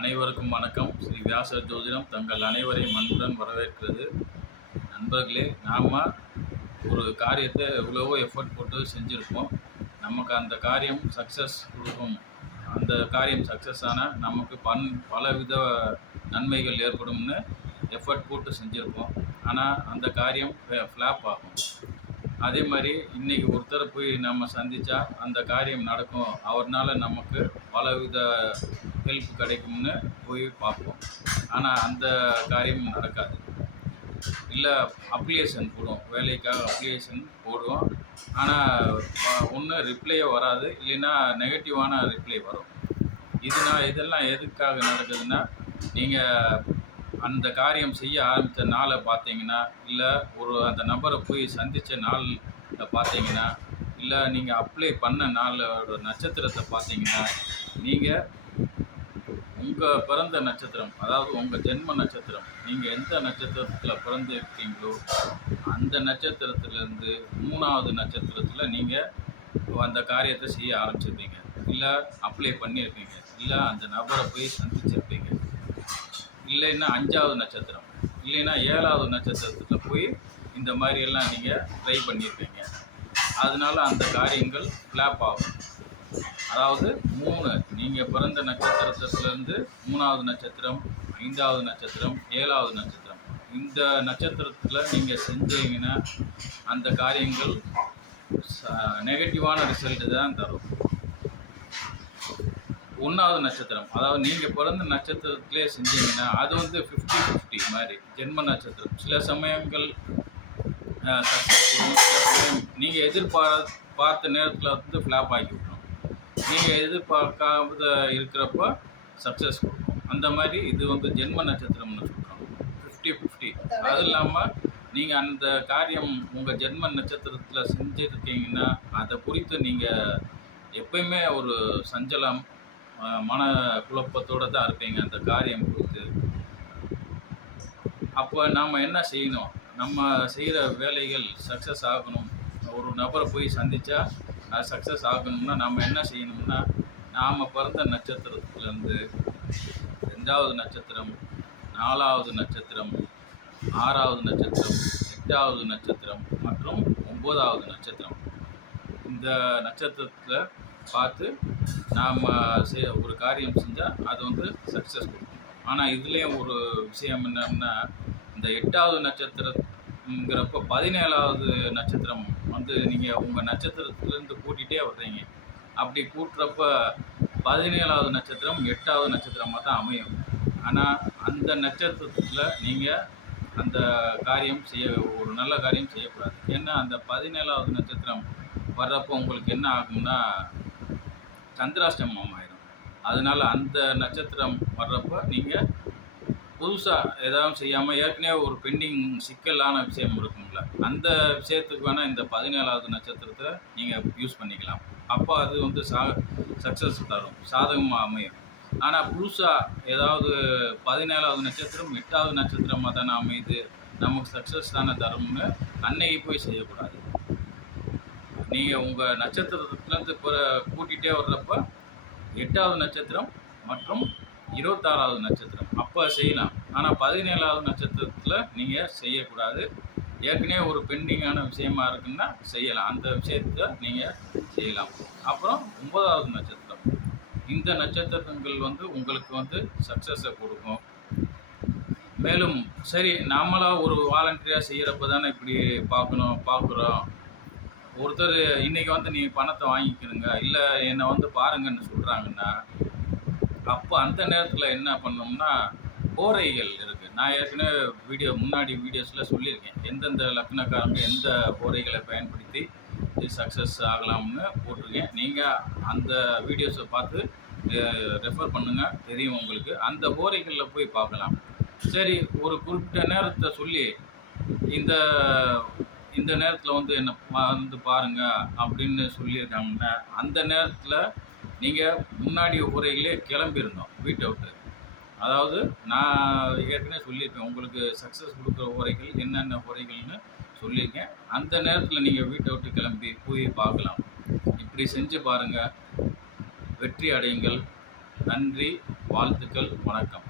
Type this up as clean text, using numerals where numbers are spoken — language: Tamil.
அனைவருக்கும் வணக்கம். ஸ்ரீ வியாசர் ஜோதிடம் தங்கள் அனைவரையும் அன்புடன் வரவேற்கிறது. நண்பர்களே, நாம் ஒரு காரியத்தை எவ்வளவோ எஃபர்ட் போட்டு செஞ்சுருப்போம். நமக்கு அந்த காரியம் சக்ஸஸ் கொடுக்கும். அந்த காரியம் சக்ஸஸ் ஆனால் நமக்கு பலவித நன்மைகள் ஏற்படும்னு எஃபர்ட் போட்டு செஞ்சுருப்போம். ஆனால் அந்த காரியம் ஃப்ளாப் ஆகும். அதே மாதிரி இன்றைக்கி ஒருத்தரை போய் நம்ம சந்தித்தா அந்த காரியம் நடக்கும், அவர்னால நமக்கு பலவித ஹெல்ப் கிடைக்கும்னு போய் பார்ப்போம். ஆனால் அந்த காரியம் நடக்காது. இல்லை, அப்ளிகேஷன் போடுவோம், வேலைக்காக அப்ளிகேஷன் போடுவோம். ஆனால் ஒன்று ரிப்ளையே வராது, இல்லைன்னா நெகட்டிவான ரிப்ளை வரும். இதெல்லாம் எதுக்காக நடக்குதுன்னா, நீங்கள் அந்த காரியம் செய்ய ஆரம்பித்த நாளை பார்த்தீங்கன்னா, இல்லை அந்த நபரை போய் சந்தித்த நாளில் பார்த்தீங்கன்னா, இல்லை நீங்கள் அப்ளை பண்ண நாளோட நட்சத்திரத்தை பார்த்தீங்கன்னா, நீங்கள் உங்கள் பிறந்த நட்சத்திரம், அதாவது உங்கள் ஜென்ம நட்சத்திரம், நீங்கள் எந்த நட்சத்திரத்தில் பிறந்திருக்கீங்களோ அந்த நட்சத்திரத்துலேருந்து 3வது நட்சத்திரத்தில் நீங்கள் அந்த காரியத்தை செய்ய ஆரம்பிச்சிருப்பீங்க. இல்லை அப்ளை பண்ணியிருப்பீங்க, இல்லை அந்த நபரை போய் சந்திச்சிருப்பீங்க. இல்லைன்னா 5வது நட்சத்திரம், இல்லைன்னா 7வது நட்சத்திரத்தில் போய் இந்த மாதிரியெல்லாம் நீங்கள் ட்ரை பண்ணியிருப்பீங்க. அதனால அந்த காரியங்கள் ஃப்ளாப் ஆகும். அதாவது 3 நீங்கள் பிறந்த நட்சத்திரத்துலேருந்து 3வது நட்சத்திரம், 5வது நட்சத்திரம், 7வது நட்சத்திரம், இந்த நட்சத்திரத்தில் நீங்கள் செஞ்சீங்கன்னா அந்த காரியங்கள் நெகட்டிவான ரிசல்ட்டு தான் தரும். 1வது நட்சத்திரம், அதாவது நீங்கள் பிறந்த நட்சத்திரத்திலே செஞ்சீங்கன்னா அது வந்து 50-50 மாதிரி ஜென்ம நட்சத்திரம். சில சமயங்கள் நீங்கள் எதிர்பார்த்த நேரத்தில் வந்து ஃப்ளாப் ஆகி விட்டுரும். நீங்கள் எதிர்பார்க்காத இருக்கிறப்ப சக்ஸஸ் கொடுக்கும். அந்த மாதிரி இது வந்து ஜென்ம நட்சத்திரம்னு சொல்கிறோம், 50-50. அது இல்லாமல் நீங்கள் அந்த காரியம் உங்கள் ஜென்ம நட்சத்திரத்தில் செஞ்சுருக்கீங்கன்னா அதை குறித்து நீங்கள் எப்பயுமே ஒரு சஞ்சலம், மன குழப்பத்தோடு தான் இருப்பீங்க அந்த காரியம் குறித்து. அப்போ நாம் என்ன செய்யணும்? நம்ம செய்கிற வேலைகள் சக்ஸஸ் ஆகணும். ஒரு நபரை போய் சந்தித்தா அது சக்ஸஸ் ஆகணும்னா நாம் என்ன செய்யணும்னா, நாம் பிறந்த நட்சத்திரத்துலேருந்து 2வது நட்சத்திரம், 4வது நட்சத்திரம், 6வது நட்சத்திரம், 8வது நட்சத்திரம் மற்றும் 9வது நட்சத்திரம், இந்த நட்சத்திரத்தில் பார்த்து நாம் ஒரு காரியம் செஞ்சால் அது வந்து சக்ஸஸ் கொடுக்கும். ஆனால் இதுலேயும் ஒரு விஷயம் என்னன்னா, இந்த 8வது நட்சத்திரங்கிறப்ப 17வது நட்சத்திரம் வந்து நீங்கள் உங்கள் நட்சத்திரத்துலேருந்து கூட்டிகிட்டே வர்றீங்க. அப்படி கூட்டுறப்ப 17வது நட்சத்திரம் 8வது நட்சத்திரமாக தான் அமையும். ஆனால் அந்த நட்சத்திரத்தில் நீங்கள் அந்த காரியம் ஒரு நல்ல காரியம் செய்யக்கூடாது. ஏன்னா அந்த 17வது நட்சத்திரம் வர்றப்போ உங்களுக்கு என்ன ஆகும்னா சந்திராஷ்டமம் ஆயிடும். அதனால் அந்த நட்சத்திரம் வர்றப்போ நீங்கள் புதுசாக எதாவது செய்யாமல் ஏற்கனவே ஒரு பெண்டிங் சிக்கலான விஷயம் இருக்குங்கள, அந்த விஷயத்துக்கு வேணால் இந்த 17வது நட்சத்திரத்தை நீங்கள் யூஸ் பண்ணிக்கலாம். அப்போ அது வந்து சக்ஸஸ் தரும், சாதகமாக அமையும். ஆனால் புதுசாக ஏதாவது 17வது நட்சத்திரம் 8வது நட்சத்திரமாக தானே அமையுது, நமக்கு சக்ஸஸ் தானே தரும்னு அன்னைக்கு போய் செய்யக்கூடாது. நீங்கள் உங்கள் நட்சத்திரத்துலேருந்து கூட்டிகிட்டே வர்றப்ப 8வது நட்சத்திரம் மற்றும் 26வது நட்சத்திரம் அப்போ செய்யலாம். ஆனால் 17வது நட்சத்திரத்தில் நீங்கள் செய்யக்கூடாது. ஏற்கனவே ஒரு பெண்டிங்கான விஷயமா இருக்குன்னா செய்யலாம், அந்த விஷயத்தை நீங்கள் செய்யலாம். அப்புறம் 9வது நட்சத்திரம், இந்த நட்சத்திரங்கள் வந்து உங்களுக்கு வந்து சக்ஸஸை கொடுக்கும். மேலும் சரி, நம்மளாக ஒரு வாலண்டியராக செய்கிறப்ப தானே இப்படி பார்க்குறோம். ஒருத்தர் இன்றைக்கி வந்து நீ பணத்தை வாங்கிக்கிறங்க, இல்லை என்னை வந்து பாருங்கன்னு சொல்கிறாங்கன்னா, அப்போ அந்த நேரத்தில் என்ன பண்ணோம்னா ஹோரைகள் இருக்குது. நான் ஏற்கனவே முன்னாடி வீடியோஸில் சொல்லியிருக்கேன், எந்தெந்த லக்னக்காரங்க எந்த ஹோரைகளை பயன்படுத்தி சக்ஸஸ் ஆகலாம்னு போட்டிருக்கேன். நீங்கள் அந்த வீடியோஸை பார்த்து ரெஃபர் பண்ணுங்கள், தெரியும் உங்களுக்கு. அந்த ஹோரைகளில் போய் பார்க்கலாம். சரி, ஒரு குறிப்பிட்ட நேரத்தை சொல்லி இந்த நேரத்தில் வந்து என்னை வந்து பாருங்கள் அப்படின்னு சொல்லியிருக்காங்கன்னா, அந்த நேரத்தில் நீங்கள் முன்னாடி உரையிலே கிளம்பிடணும் வீட்டை விட்டு. அதாவது நான் ஏற்கனவே சொல்லியிருக்கேன், உங்களுக்கு சக்ஸஸ் கொடுக்குற உரைகள் என்னென்ன உரைகள்னு சொல்லியிருக்கேன். அந்த நேரத்தில் நீங்கள் வீட்டை விட்டு கிளம்பி போய் பார்க்கலாம். இப்படி செஞ்சு பாருங்கள், வெற்றி அடையுங்கள். நன்றி, வாழ்த்துக்கள், வணக்கம்.